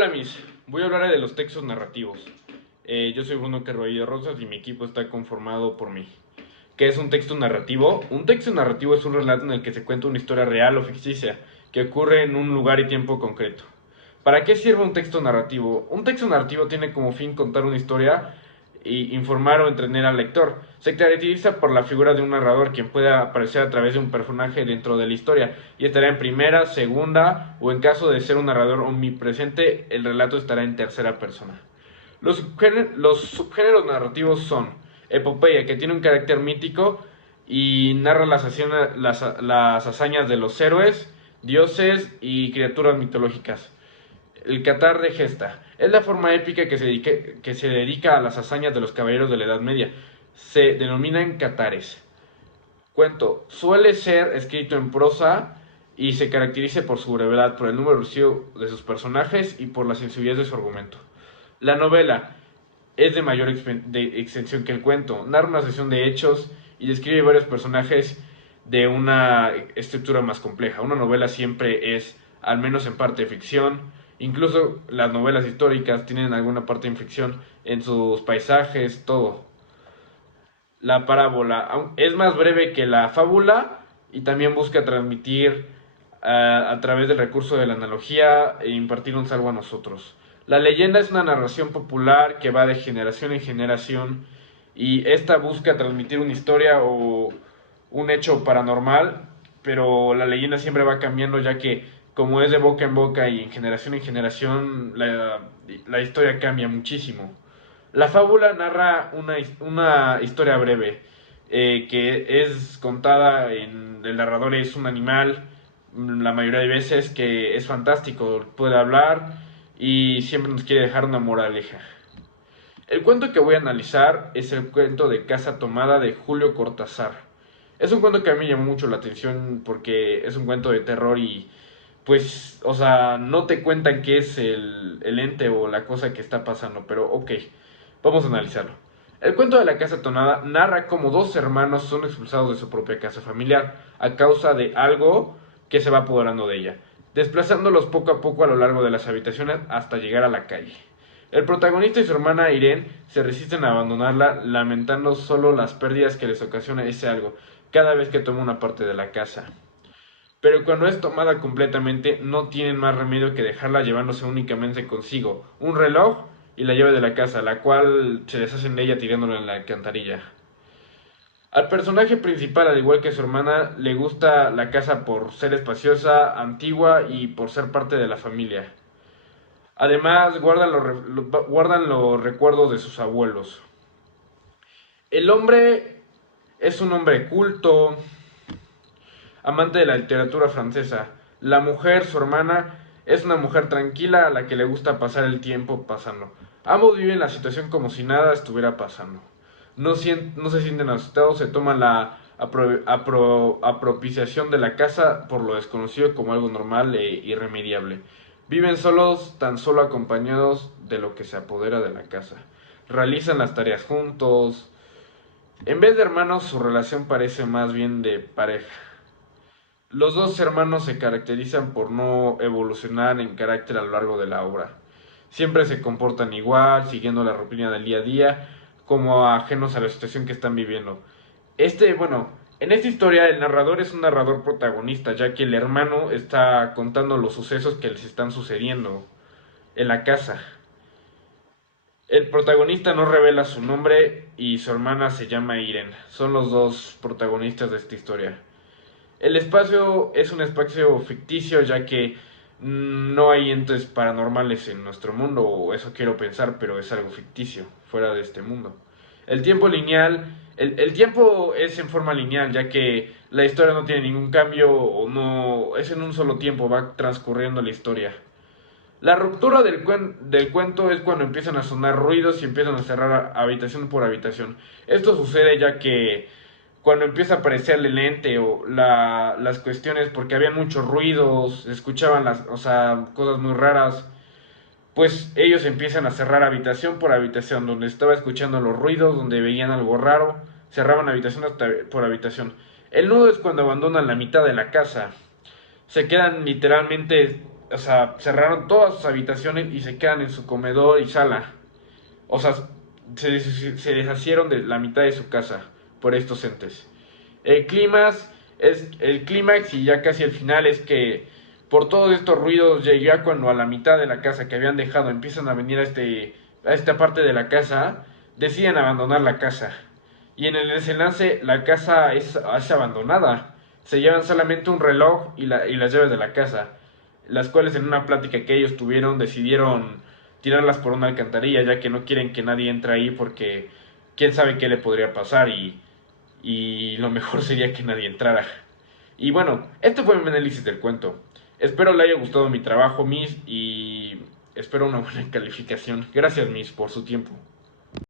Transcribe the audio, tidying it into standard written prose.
Hola mis, voy a hablar de los textos narrativos. Yo soy Bruno Carballo Rosas y mi equipo está conformado por mí. ¿Qué es un texto narrativo? Un texto narrativo es un relato en el que se cuenta una historia real o ficticia que ocurre en un lugar y tiempo concreto. ¿Para qué sirve un texto narrativo? Un texto narrativo tiene como fin contar una historia y informar o entretener al lector. Se caracteriza por la figura de un narrador quien puede aparecer a través de un personaje dentro de la historia y estará en primera, segunda o en caso de ser un narrador omnipresente, el relato estará en tercera persona. Los subgéneros narrativos son epopeya, que tiene un carácter mítico y narra las hazañas de los héroes, dioses y criaturas mitológicas. El Catar de Gesta es la forma épica que se dedica a las hazañas de los caballeros de la Edad Media. Se denominan catares. Cuento suele ser escrito en prosa y se caracteriza por su brevedad, por el número reducido de sus personajes y por la sencillez de su argumento. La novela es de mayor extensión que el cuento. Narra una sesión de hechos y describe varios personajes de una estructura más compleja. Una novela siempre es, al menos en parte, ficción. Incluso las novelas históricas tienen alguna parte de ficción en sus paisajes, todo. La parábola es más breve que la fábula y también busca transmitir a través del recurso de la analogía e impartir un salvo a nosotros. La leyenda es una narración popular que va de generación en generación y esta busca transmitir una historia o un hecho paranormal, pero la leyenda siempre va cambiando ya que como es de boca en boca y en generación la historia cambia muchísimo. La fábula narra una historia breve que es contada en el narrador es un animal la mayoría de veces que es fantástico, puede hablar y siempre nos quiere dejar una moraleja. El cuento que voy a analizar es el cuento de Casa Tomada de Julio Cortázar. Es un cuento que a mí me llamó mucho la atención porque es un cuento de terror y pues, o sea, no te cuentan qué es el ente o la cosa que está pasando, pero ok, vamos a analizarlo. El cuento de la Casa Tonada narra cómo dos hermanos son expulsados de su propia casa familiar a causa de algo que se va apoderando de ella, desplazándolos poco a poco a lo largo de las habitaciones hasta llegar a la calle. El protagonista y su hermana Irene se resisten a abandonarla, lamentando solo las pérdidas que les ocasiona ese algo cada vez que toma una parte de la casa. Pero cuando es tomada completamente, no tienen más remedio que dejarla llevándose únicamente consigo un reloj y la llave de la casa, la cual se deshacen de ella tirándola en la alcantarilla. Al personaje principal, al igual que su hermana, le gusta la casa por ser espaciosa, antigua y por ser parte de la familia. Además, guardan los recuerdos de sus abuelos. El hombre es un hombre culto, amante de la literatura francesa. La mujer, su hermana, es una mujer tranquila a la que le gusta pasar el tiempo pasando. Ambos viven la situación como si nada estuviera pasando. No se sienten asustados, se toman la apropiación de la casa por lo desconocido como algo normal e irremediable. Viven solos, tan solo acompañados de lo que se apodera de la casa. Realizan las tareas juntos. En vez de hermanos, su relación parece más bien de pareja. Los dos hermanos se caracterizan por no evolucionar en carácter a lo largo de la obra. Siempre se comportan igual, siguiendo la rutina del día a día, como ajenos a la situación que están viviendo. En esta historia el narrador es un narrador protagonista, ya que el hermano está contando los sucesos que les están sucediendo en la casa. El protagonista no revela su nombre y su hermana se llama Irene. Son los dos protagonistas de esta historia. El espacio es un espacio ficticio ya que no hay entes paranormales en nuestro mundo, o eso quiero pensar, pero es algo ficticio, fuera de este mundo. El tiempo lineal, el tiempo es en forma lineal, ya que la historia no tiene ningún cambio o no es en un solo tiempo, va transcurriendo la historia. La ruptura del cuento es cuando empiezan a sonar ruidos y empiezan a cerrar habitación por habitación. Esto sucede ya que cuando empieza a aparecer el ente o las cuestiones, porque había muchos ruidos, se escuchaban cosas muy raras, pues ellos empiezan a cerrar habitación por habitación, donde estaba escuchando los ruidos, donde veían algo raro, cerraban habitación por habitación. El nudo es cuando abandonan la mitad de la casa, se quedan literalmente o sea, cerraron todas sus habitaciones y se quedan en su comedor y sala. O sea, se deshacieron de la mitad de su casa por estos entes. El clímax y ya casi el final es que por todos estos ruidos ya cuando a la mitad de la casa que habían dejado empiezan a venir a esta parte de la casa, deciden abandonar la casa. Y en el desenlace la casa es abandonada. Se llevan solamente un reloj y las llaves de la casa, las cuales en una plática que ellos tuvieron decidieron tirarlas por una alcantarilla, ya que no quieren que nadie entre ahí porque quién sabe qué le podría pasar y lo mejor sería que nadie entrara. Y bueno, este fue mi análisis del cuento. Espero le haya gustado mi trabajo, Miss, y espero una buena calificación. Gracias, Miss, por su tiempo.